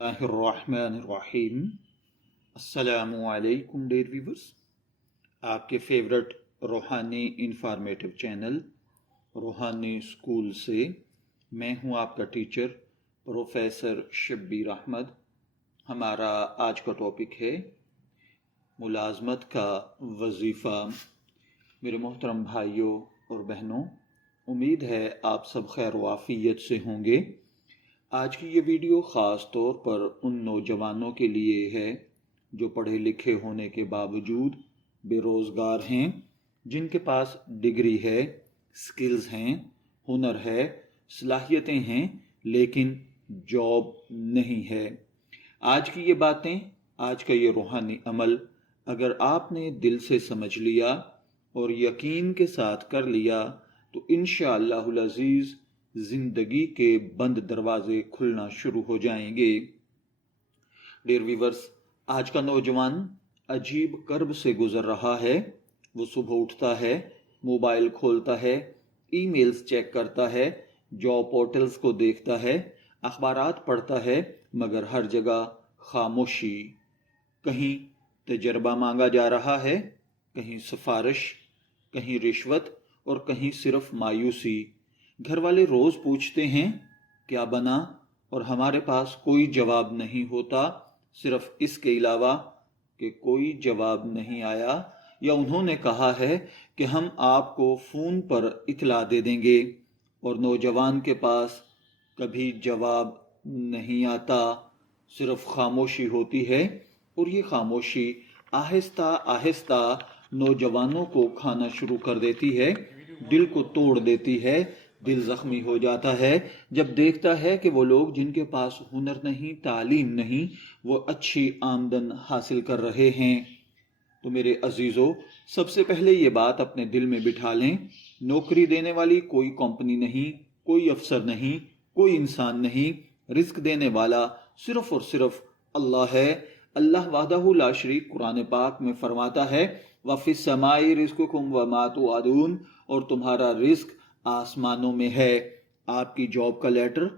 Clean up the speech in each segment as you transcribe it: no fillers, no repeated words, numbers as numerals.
बिस्मिल्लाहिर्रहमानिर्रहीम। अस्सलामुअलैकुम dear viewers, आपके फेवरेट रूहानी इंफॉर्मेटिव चैनल रूहानी स्कूल से मैं हूं आपका टीचर प्रोफेसर शब्बीर अहमद। हमारा आज का टॉपिक है मुलाजमत का वजीफ़ा। मेरे मोहतरम भाइयों और बहनों, उम्मीद है आप सब खैर वाफियत से होंगे। आज की ये वीडियो ख़ास तौर पर उन नौजवानों के लिए है जो पढ़े लिखे होने के बावजूद बेरोज़गार हैं, जिनके पास डिग्री है, स्किल्स हैं, हुनर है, सलाहियतें हैं, लेकिन जॉब नहीं है। आज की ये बातें, आज का ये रूहानी अमल अगर आपने दिल से समझ लिया और यकीन के साथ कर लिया तो इंशाअल्लाहुल अज़ीज़ जिंदगी के बंद दरवाजे खुलना शुरू हो जाएंगे। डियर व्यूवर्स, आज का नौजवान अजीब कर्ब से गुजर रहा है। वो सुबह उठता है, मोबाइल खोलता है, ईमेल्स चेक करता है, जॉब पोर्टल्स को देखता है, अखबारात पढ़ता है, मगर हर जगह खामोशी। कहीं तजर्बा मांगा जा रहा है, कहीं सिफारिश, कहीं रिश्वत और कहीं सिर्फ मायूसी। घर वाले रोज पूछते हैं क्या बना, और हमारे पास कोई जवाब नहीं होता, सिर्फ इसके अलावा कि कोई जवाब नहीं आया, या उन्होंने कहा है कि हम आपको फ़ोन पर इतला दे देंगे। और नौजवान के पास कभी जवाब नहीं आता, सिर्फ खामोशी होती है। और ये खामोशी आहिस्ता आहिस्ता नौजवानों को खाना शुरू कर देती है, दिल को तोड़ देती है। दिल जख्मी हो जाता है जब देखता है कि वो लोग जिनके पास हुनर नहीं, तालीम नहीं, वो अच्छी आमदन हासिल कर रहे हैं। तो मेरे अजीज़ों, सबसे पहले ये बात अपने दिल में बिठा लें, नौकरी देने वाली कोई कंपनी नहीं, कोई अफसर नहीं, कोई इंसान नहीं। रिस्क देने वाला सिर्फ और सिर्फ अल्लाह है। अल्लाह वाहदहू ला शरीक कुरान पाक में फरमाता है, वफ़िस समाई रिज़्कुकुम व मा तुअदून, और तुम्हारा रिस्क आसमानों में है। आपकी जॉब का लेटर,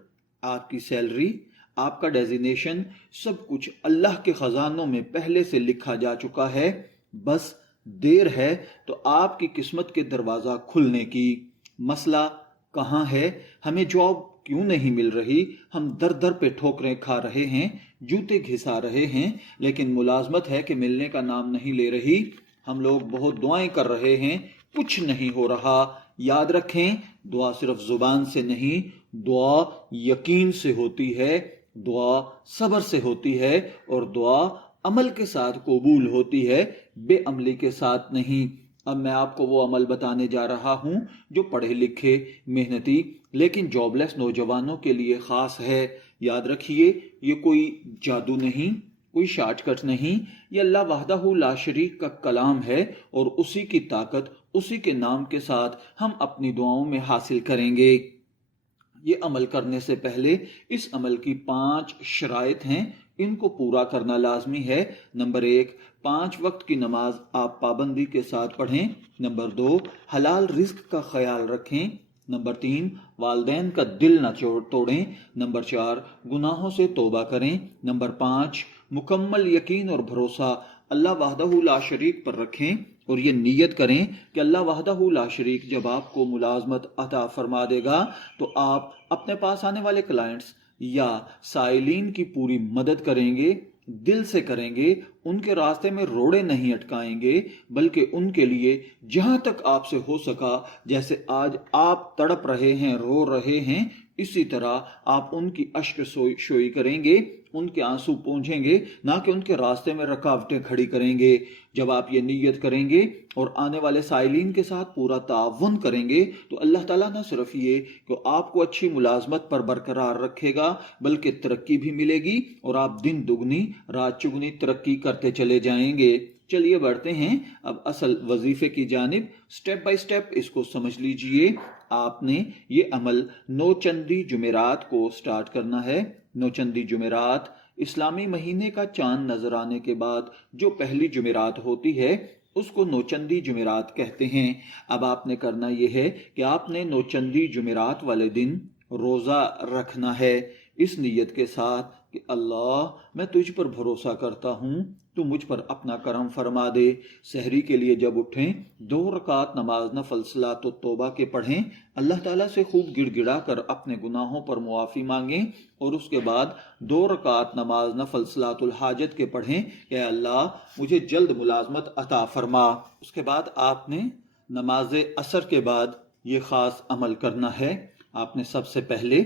आपकी सैलरी, आपका डेजिग्नेशन, सब कुछ अल्लाह के खजानों में पहले से लिखा जा चुका है। बस देर है तो आपकी किस्मत के दरवाजा खुलने की। मसला कहाँ है? हमें जॉब क्यों नहीं मिल रही? हम दर दर पे ठोकरें खा रहे हैं, जूते घिसा रहे हैं, लेकिन मुलाजमत है कि मिलने का नाम नहीं ले रही। हम लोग बहुत दुआएं कर रहे हैं, कुछ नहीं हो रहा। याद रखें, दुआ सिर्फ जुबान से नहीं, दुआ यकीन से होती है, दुआ सब्र से होती है, और दुआ अमल के साथ कबूल होती है, बेअमली के साथ नहीं। अब मैं आपको वो अमल बताने जा रहा हूं जो पढ़े लिखे, मेहनती लेकिन जॉबलेस नौजवानों के लिए खास है। याद रखिए, ये कोई जादू नहीं, कोई शॉर्टकट नहीं, ये अल्लाह वाहदहू ला शरीक का कलाम है, और उसी की ताकत, उसी के नाम के साथ हम अपनी दुआओं में हासिल करेंगे। ये अमल करने से पहले इस अमल की 5 शराइत हैं, इनको पूरा करना लाजमी है। नंबर 1, 5 वक्त की नमाज आप पाबंदी के साथ पढ़ें। नंबर 2, हलाल रिस्क का ख्याल रखें। नंबर 3, वालदैन का दिल न तोड़ें। नंबर 4, गुनाहों से तौबा करें। नंबर 5, मुकम्मल यकीन और भरोसा अल्लाह वाहदहू ला शरीक पर रखें, और ये नीयत करें कि अल्लाह वाहदहू ला शरीक जब आपको मुलाजमत अता फरमा देगा तो आप अपने पास आने वाले क्लाइंट्स या साइलिन की पूरी मदद करेंगे, दिल से करेंगे, उनके रास्ते में रोड़े नहीं अटकाएंगे, बल्कि उनके लिए जहां तक आपसे हो सका, जैसे आज आप तड़प रहे हैं, रो रहे हैं, इसी तरह आप उनकी अश्क शोई करेंगे, उनके आंसू पोंछेंगे, ना कि उनके रास्ते में रुकावटें खड़ी करेंगे। जब आप ये नीयत करेंगे और आने वाले साइलिन के साथ पूरा ताउन करेंगे तो अल्लाह ताला न सिर्फ ये कि आपको अच्छी मुलाजमत पर बरकरार रखेगा, बल्कि तरक्की भी मिलेगी, और आप दिन दुगनी रात चुगनी तरक्की करते चले जाएंगे। चलिए बढ़ते हैं अब असल वजीफे की जानिब। स्टेप बाय स्टेप इसको समझ लीजिए। आपने ये अमल नौचंदी जुमेरात को स्टार्ट करना है। नौचंदी जुमेरात इस्लामी महीने का चांद नजर आने के बाद जो पहली जुमेरात होती है उसको नौचंदी जुमेरात कहते हैं। अब आपने करना यह है कि आपने नौचंदी जुमेरात वाले दिन रोजा रखना है। इस नीयत के साथ کہ اللہ میں تجھ پر بھروسہ کرتا ہوں، تو مجھ پر اپنا کرم فرما دے۔ سحری کے لیے جب اٹھیں 2 رکعت نماز نفل صلاۃ التوبہ کے پڑھیں، اللہ تعالیٰ سے خوب گڑ گڑا کر اپنے گناہوں پر معافی مانگیں، اور اس کے بعد 2 رکعت نماز نفل صلاۃ الحاجت کے پڑھیں کہ اے اللہ مجھے جلد ملازمت عطا فرما۔ اس کے بعد آپ نے نماز عصر کے بعد یہ خاص عمل کرنا ہے۔ آپ نے سب سے پہلے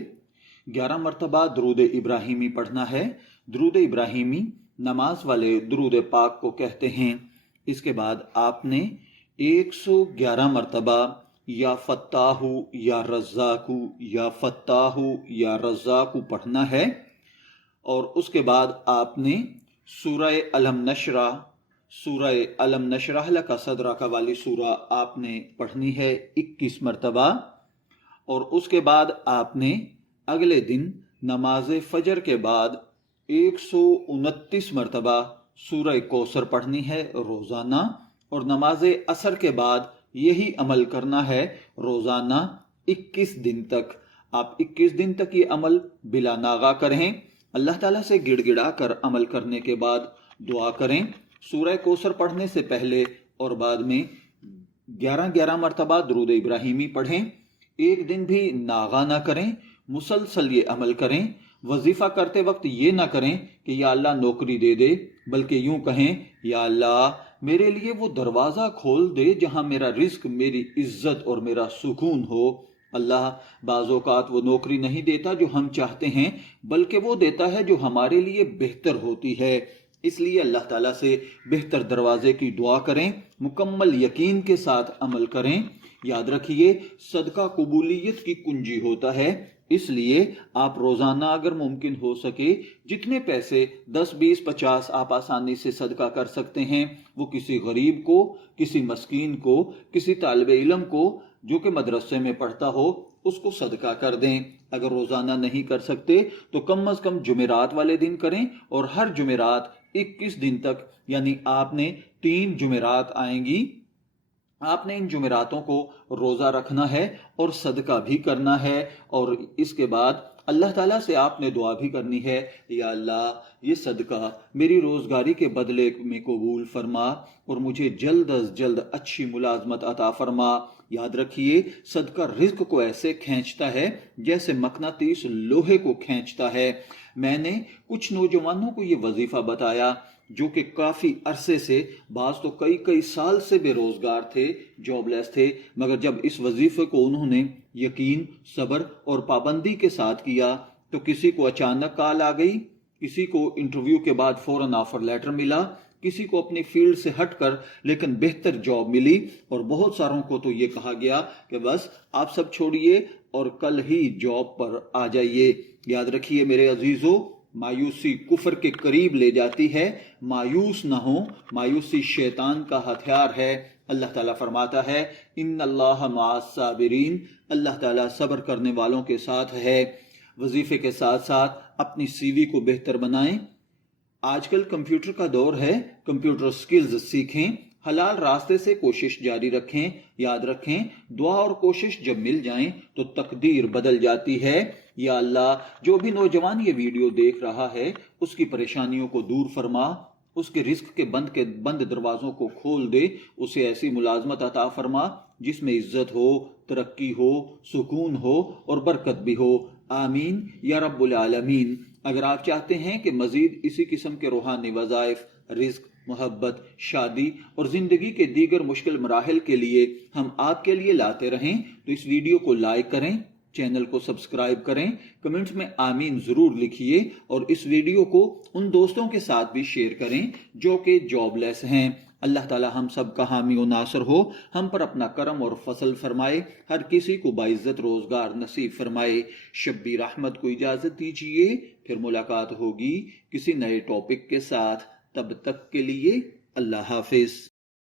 11 مرتبہ درود ابراہیمی پڑھنا ہے۔ درود ابراہیمی نماز والے درود پاک کو کہتے ہیں۔ اس کے بعد آپ نے 111 مرتبہ یا فتاح یا رزاق یا فتاح یا رزاق پڑھنا ہے، اور اس کے بعد آپ نے سورہ علم نشرح لک صدرک والی سورہ آپ نے پڑھنی ہے 21 مرتبہ، اور اس کے بعد آپ نے اگلے دن نماز فجر کے بعد 129 مرتبہ سورہ کوثر پڑھنی ہے روزانہ، اور نماز عصر کے بعد یہی عمل کرنا ہے روزانہ 21 دن تک۔ آپ 21 دن تک یہ عمل بلا ناغہ کریں۔ اللہ تعالیٰ سے گڑ گڑا کر عمل کرنے کے بعد دعا کریں۔ سورہ کوثر پڑھنے سے پہلے اور بعد میں 11 مرتبہ درود ابراہیمی پڑھیں۔ ایک دن بھی ناغہ نہ کریں، مسلسل یہ عمل کریں۔ وظیفہ کرتے وقت یہ نہ کریں کہ یا اللہ نوکری دے دے، بلکہ یوں کہیں یا اللہ میرے لیے وہ دروازہ کھول دے جہاں میرا رزق، میری عزت اور میرا سکون ہو۔ اللہ بعض اوقات وہ نوکری نہیں دیتا جو ہم چاہتے ہیں، بلکہ وہ دیتا ہے جو ہمارے لیے بہتر ہوتی ہے۔ اس لیے اللہ تعالیٰ سے بہتر دروازے کی دعا کریں، مکمل یقین کے ساتھ عمل کریں۔ یاد رکھیے صدقہ قبولیت کی کنجی ہوتا ہے، اس لیے آپ روزانہ اگر ممکن ہو سکے جتنے پیسے 10 20 50 آپ آسانی سے صدقہ کر سکتے ہیں، وہ کسی غریب کو، کسی مسکین کو، کسی طالب علم کو جو کہ مدرسے میں پڑھتا ہو، اس کو صدقہ کر دیں۔ اگر روزانہ نہیں کر سکتے تو کم از کم جمعرات والے دن کریں، اور ہر جمعرات 21 دن تک، یعنی آپ نے 3 جمعرات آئیں گی، آپ نے ان جمعراتوں کو روزہ رکھنا ہے اور صدقہ بھی کرنا ہے، اور اس کے بعد اللہ تعالیٰ سے آپ نے دعا بھی کرنی ہے یا اللہ یہ صدقہ میری روزگاری کے بدلے میں قبول فرما، اور مجھے جلد از جلد اچھی ملازمت عطا فرما۔ یاد رکھیے صدقہ رزق کو ایسے کھینچتا ہے جیسے مقناطیس لوہے کو کھینچتا ہے۔ میں نے کچھ نوجوانوں کو یہ وظیفہ بتایا جو کہ کافی عرصے سے، بعض تو کئی سال سے بے روزگار تھے، جاب لیس تھے، مگر جب اس وظیفے کو انہوں نے یقین، صبر اور پابندی کے ساتھ کیا تو کسی کو اچانک کال آ گئی، کسی کو انٹرویو کے بعد فوراً آفر لیٹر ملا، کسی کو اپنی فیلڈ سے ہٹ کر لیکن بہتر جاب ملی، اور بہت ساروں کو تو یہ کہا گیا کہ بس آپ سب چھوڑیے اور کل ہی جاب پر آ جائیے۔ یاد رکھیے میرے عزیزو، مایوسی کفر کے قریب لے جاتی ہے، مایوس نہ ہو، مایوسی شیطان کا ہتھیار ہے۔ اللہ تعالیٰ فرماتا ہے ان اللہ مع الصابرین، اللہ تعالیٰ صبر کرنے والوں کے ساتھ ہے۔ وظیفے کے ساتھ ساتھ اپنی سی وی کو بہتر بنائیں۔ آج کل کمپیوٹر کا دور ہے، کمپیوٹر سکلز سیکھیں، حلال راستے سے کوشش جاری رکھیں۔ یاد رکھیں دعا اور کوشش جب مل جائیں تو تقدیر بدل جاتی ہے۔ یا اللہ جو بھی نوجوان یہ ویڈیو دیکھ رہا ہے اس کی پریشانیوں کو دور فرما، اس کے رزق کے بند دروازوں کو کھول دے، اسے ایسی ملازمت عطا فرما جس میں عزت ہو، ترقی ہو، سکون ہو اور برکت بھی ہو۔ آمین یا رب العالمین۔ اگر آپ چاہتے ہیں کہ مزید اسی قسم کے روحانی وظائف، رزق، محبت، شادی اور زندگی کے دیگر مشکل مراحل کے لیے ہم آپ کے لیے لاتے رہیں تو اس ویڈیو کو لائک کریں، چینل کو سبسکرائب کریں، کمنٹس میں آمین ضرور لکھیے، اور اس ویڈیو کو ان دوستوں کے ساتھ بھی شیئر کریں جو کہ جاب لیس ہیں۔ اللہ تعالی ہم سب کا حامی و ناصر ہو، ہم پر اپنا کرم اور فضل فرمائے، ہر کسی کو باعزت روزگار نصیب فرمائے۔ شبیر احمد کو اجازت دیجیے، پھر ملاقات ہوگی کسی نئے ٹاپک کے ساتھ، تب تک کے لیے اللہ حافظ۔